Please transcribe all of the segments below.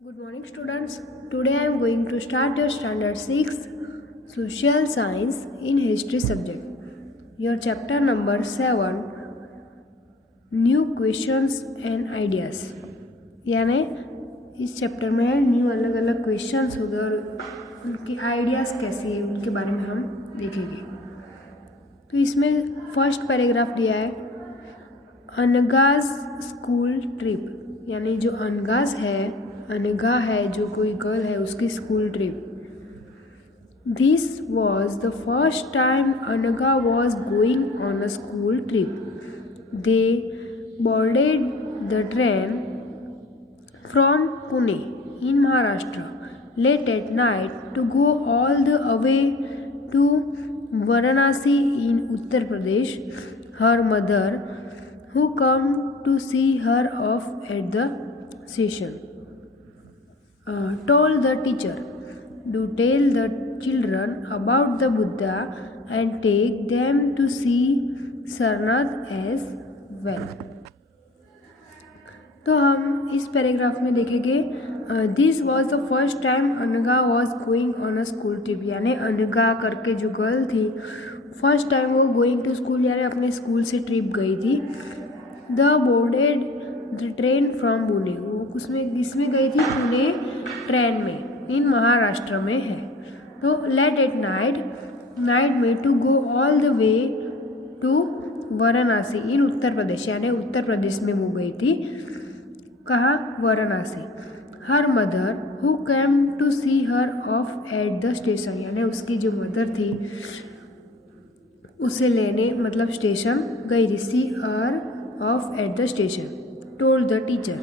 Good morning, students. Today I am going to start your standard 6 social science in history subject. Your chapter number 7 new questions and ideas. यानी इस chapter में new अलग अलग questions होंगे और उनके ideas कैसे हैं उनके बारे में हम देखेंगे। तो इसमें फर्स्ट पैराग्राफ दिया है अनगाज स्कूल ट्रिप, यानी जो अनगा है जो कोई गर्ल है उसकी school trip. This was the first time Anga was going on a school trip. They boarded the train from Pune in Maharashtra late at night to go all the way to Varanasi in Uttar Pradesh. Her mother, who came to see her off at the station, told the teacher, "Do tell the children about the Buddha and take them to see Sarnath as well." तो हम इस paragraph में देखेंगे this was the first time Anga was going on a school trip, यानी अनगा करके जो girl थी first time वो गोइंग टू स्कूल यानी अपने स्कूल से ट्रिप गई थी। The boarded the train from Pune, वो इसमें गई थी पुणे ट्रेन में, इन महाराष्ट्र में है। तो लेट एट नाइट में to go all the way to Varanasi in Uttar Pradesh, यानी उत्तर प्रदेश में वो गई थी। कहाँ? वाराणसी। हर mother who came to see her off at the station, यानी उसकी जो मदर थी उसे लेने मतलब स्टेशन गई थी। See her off at the station, told the teacher,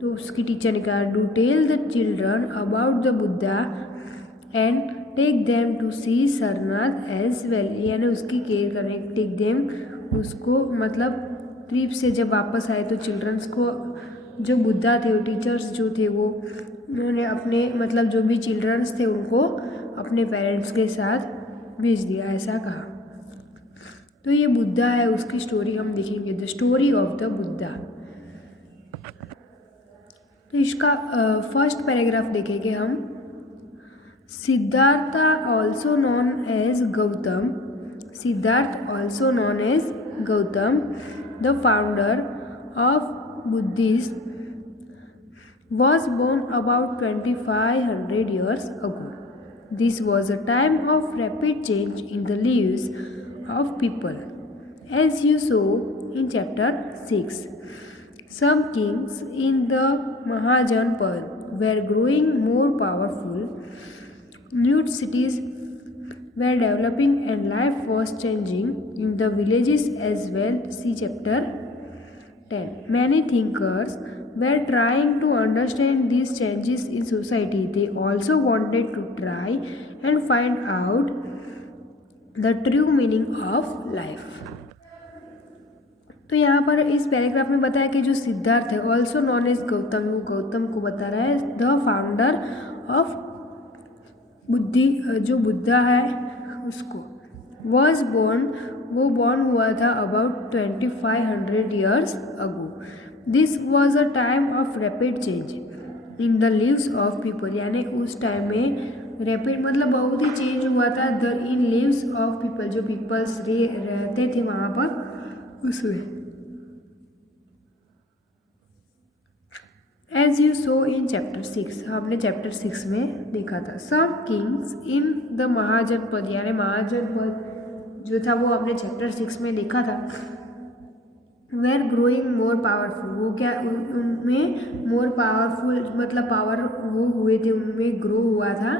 तो उसकी टीचर ने कहा do tell the children about the Buddha and take them to see Sarnath as well, यानी उसकी केयर करने, टेक देम उसको मतलब ट्रिप से जब वापस आए तो चिल्ड्रंस को जो बुद्धा थे वो टीचर्स जो थे वो उन्होंने अपने मतलब जो भी चिल्ड्रंस थे उनको अपने पेरेंट्स के साथ भेज दिया, ऐसा कहा। तो ये बुद्धा है, उसकी स्टोरी हम देखेंगे, the story of the Buddha. तो इसका फर्स्ट पैराग्राफ देखेंगे हम। Siddhartha also known as Gautam, Siddhartha also known as Gautam, the founder of Buddhism, was born about 2500 years ago. This was a time of rapid change in the lives of people, as you saw in chapter 6. Some kings in the Mahajanpad were growing more powerful, new cities were developing and life was changing in the villages as well. See chapter 10. Many thinkers were trying to understand these changes in society. They also wanted to try and find out the true meaning of life. तो यहाँ पर इस paragraph में बताया कि जो सिद्धार्थ है also known as Gautam, वो गौतम को बता रहा है द फाउंडर ऑफ बुद्धि, जो बुद्धा है उसको, वॉज बोर्न, वो बॉर्न हुआ था about 2500 years ago. This was a time of rapid change in the leaves of people, यानी उस टाइम में रैपिड मतलब बहुत ही चेंज हुआ था the in lives of people, जो पीपल्स रहते थे वहाँ पर उसमें। As you saw in chapter 6, हमने चैप्टर 6 में देखा था। सम किंग्स इन द महाजनपद, यानी महाजनपद जो था वो हमने चैप्टर 6 में देखा था। वेर ग्रोइंग मोर पावरफुल, वो क्या उनमें मोर पावरफुल मतलब पावर वो हुए थे, उनमें ग्रो हुआ था।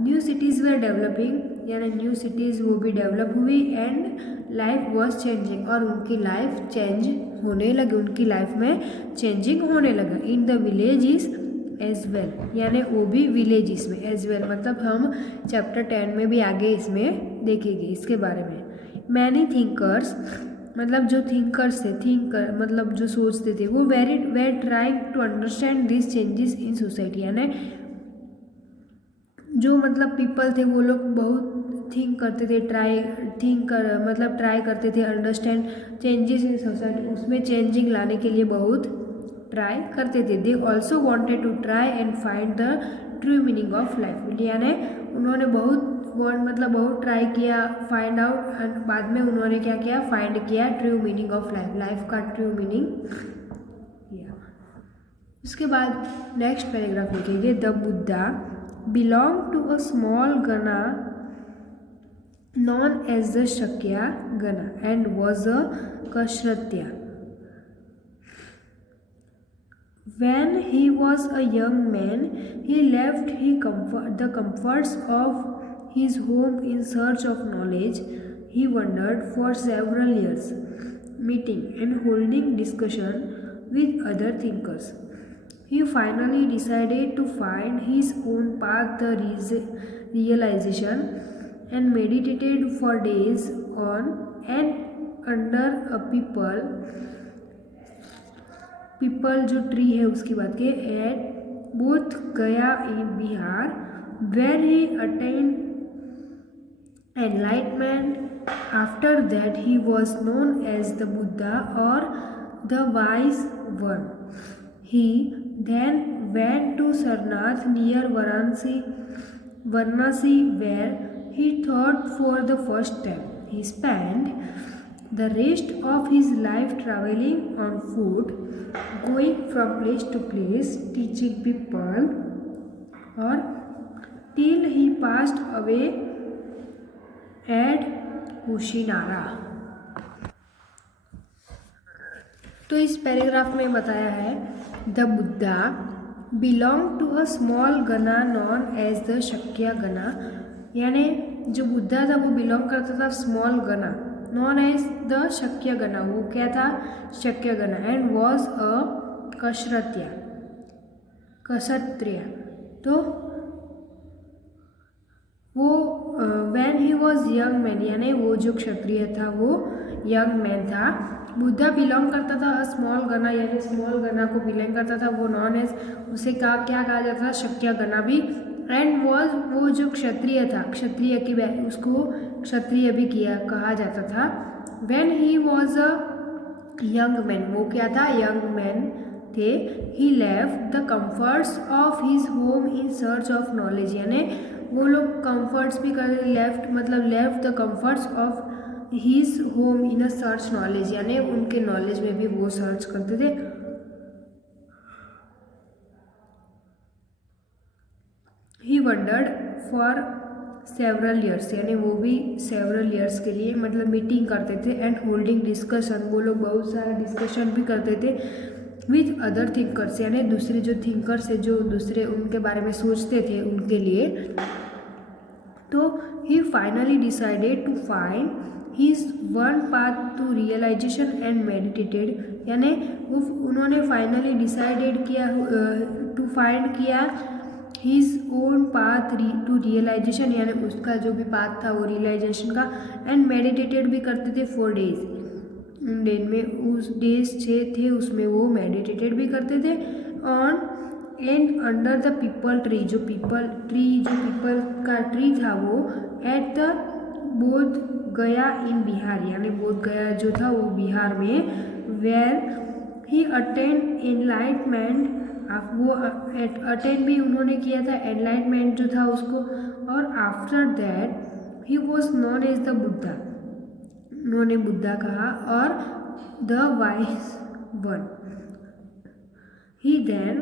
न्यू सिटीज़ वेर डेवलपिंग, यानी न्यू सिटीज़ वो भी डेवलप हुई एंड लाइफ वॉज चेंजिंग, और उनकी लाइफ चेंज होने लगी, उनकी लाइफ में चेंजिंग होने लगा। In the villages as well, यानी वो भी विलेजेस में, एज वेल मतलब हम चैप्टर 10 में भी आगे इसमें देखेंगे इसके बारे में। मैनी थिंकर्स मतलब जो थिंकर्स थे, थिंकर मतलब जो सोचते थे, वो were trying to understand this changes in society, यानी जो मतलब पीपल थे वो लोग बहुत थिंक करते थे, ट्राई करते थे अंडरस्टैंड चेंजेस इन सोसाइटी, उसमें चेंजिंग लाने के लिए बहुत ट्राई करते थे। They also wanted to try and find the true meaning of life, यानी उन्होंने बहुत ट्राई किया फाइंड आउट, एंड बाद में उन्होंने क्या किया, फाइंड किया true meaning of life, life का ट्रू मीनिंग किया। उसके बाद नेक्स्ट पैराग्राफ लिखेंगे, the Buddha belong to a small gana known as the Shakya Gana and was a Kshatriya. When he was a young man, he left the comforts of his home in search of knowledge. He wandered for several years, meeting and holding discussion with other thinkers. He finally decided to find his own path, the realization, and meditated for days on and under a peepal जो tree है उसकी बात के at Bodh Gaya in Bihar, where he attained enlightenment. After that he was known as the Buddha और the wise one. He then went to Sarnath near Varanasi where he taught for the first time. He spent the rest of his life traveling on foot, going from place to place, teaching people, or till he passed away at Kushinara. तो इस paragraph में बताया है, the Buddha belong to a small gana known as the Shakya gana, यानी जो बुद्धा था वो belong करता था small gana known as the शक्य गना, वो क्या था, शक्य गना, एंड वॉज अ क्षत्रिय। तो वो when he was young man, यानी वो जो क्षत्रिय था वो यंग मैन था। बुद्धा बिलोंग करता था स्मॉल गना, यानी स्मॉल गना को बिलोंग करता था, वो नॉन एज उसे क्या कहा जाता था, शक्य गना भी, एंड वॉज वो जो क्षत्रिय था, क्षत्रिय की उसको क्षत्रिय भी कहा जाता था। When he was a young man, वो क्या था, यंग मैन थे। He left the comforts of his home in search of knowledge, यानी वो लोग कम्फर्ट्स भी करते, left the comforts of his home in a search knowledge, यानी उनके नॉलेज में भी वो सर्च करते थे। He wondered for several years, यानी वो भी सेवरल ईयर्स के लिए मीटिंग करते थे, एंड होल्डिंग डिस्कशन, वो लोग बहुत सारा डिस्कशन भी करते थे विथ अदर थिंकर्स, यानी दूसरे जो थिंकर्स है, जो दूसरे उनके बारे में सोचते थे उनके लिए। तो he finally decided to find his one path to realization and meditated, यानी वो उन्होंने फाइनली डिसाइडेड किया टू फाइंड किया his own path to realization, यानी उसका जो भी पाथ था वो रियलाइजेशन का, एंड मेडिटेटेड भी करते थे 4 days, दिन में उस डेज 6 थे उसमें वो मेडिटेटेड भी करते थे। On and under the people tree, जो पीपल का ट्री था वो एट द बोध गया इन बिहार, यानी बोध गया जो था वो बिहार में, वेयर ही अटेंड एनलाइटमेंट, वो अटेंड भी उन्होंने किया था एनलाइटमेंट जो था उसको, और after that he was known as the Buddha, उन्होंने बुद्धा कहा, और the wise one. He then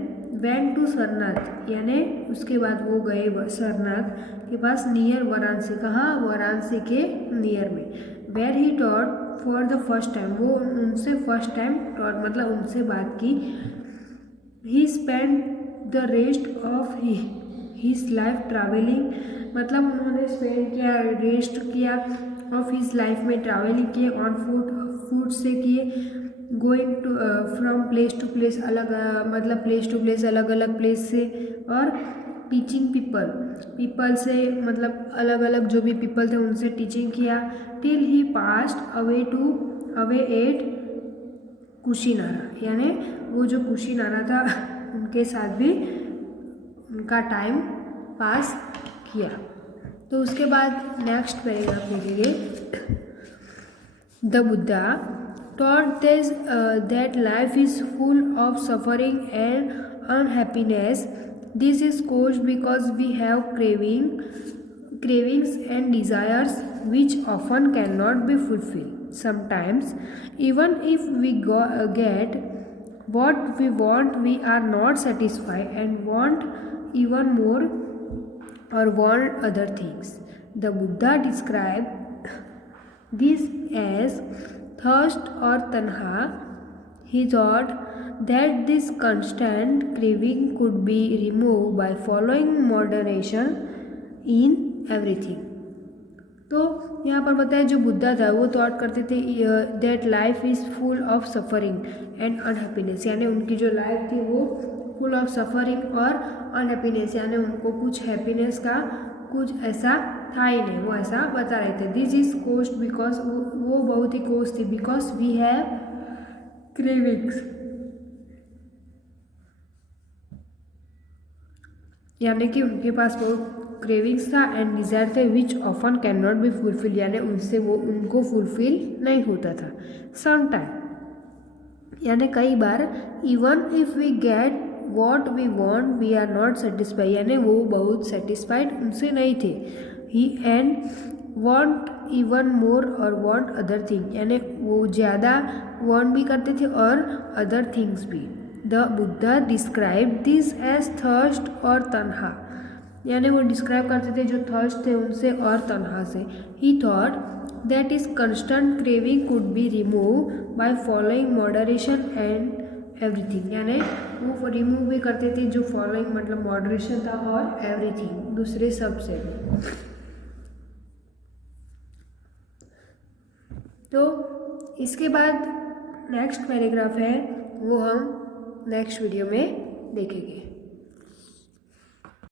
went to Sarnath, यानी उसके बाद वो गए सरनाथ के पास, नियर वाराणसी, कहाँ, वाराणसी के नियर में, where he taught for the first time, वो उनसे फर्स्ट टाइम टॉट उनसे बात की। He spend the rest of his life travelling, उन्होंने स्पेंड किया, रेस्ट किया ऑफ हिज लाइफ में, ट्रैवलिंग किए, ऑन फूट से किए, going to from place to place, place to place, अलग अलग प्लेस से, और टीचिंग पीपल से, अलग अलग जो भी पीपल थे उनसे टीचिंग किया, till he passed away at Kushinara, यानी वो जो कुशीनारा था उनके साथ भी उनका टाइम पास किया। तो उसके बाद नेक्स्ट पैराग्राफ लिखेंगे, the Buddha taught this, that life is full of suffering and unhappiness. This is caused because we have cravings and desires which often cannot be fulfilled. Sometimes, even if we get what we want, we are not satisfied and want even more or want other things. The Buddha described this as thirst or tanha. He thought that this constant craving could be removed by following moderation in everything. तो यहाँ पर बताया जो बुद्धा था वो thought करते थे that life is full of suffering and unhappiness, यानी उनकी जो लाइफ थी वो फुल ऑफ सफरिंग और अनहैप्पीनेस, यानी उनको कुछ हैप्पीनेस का कुछ ऐसा था ही नहीं, वो ऐसा बता रहे थे. दिस इज कोस्ट बिकॉज वो बहुत ही कोस्ट थी बिकॉज वी हैव क्रेविंग्स, यानी कि उनके पास बहुत क्रेविंग्स था एंड डिज़ायर थे which often can not be fulfil, यानी उनसे वो उनको फुलफिल नहीं होता था. सम टाइम यानी कई बार even if we get what we want we are not satisfied, यानी वो बहुत सेटिस्फाइड उनसे नहीं थे. He and want even more और वॉन्ट अदर थिंग, यानी वो ज़्यादा वॉन्ट भी करते थे और अदर थिंग्स भी. The Buddha describe this as thirst और तन्हा, यानी वो डिस्क्राइब करते थे जो थर्स्ट थे उनसे और तन्हा से. He thought that is constant craving could be remove by following moderation and everything, यानी वो रिमूव भी करते थे जो फॉलोइंग मतलब मॉडरेशन था और एवरीथिंग दूसरे सब से. तो इसके बाद नेक्स्ट पैराग्राफ है वो हम नेक्स्ट वीडियो में देखेंगे.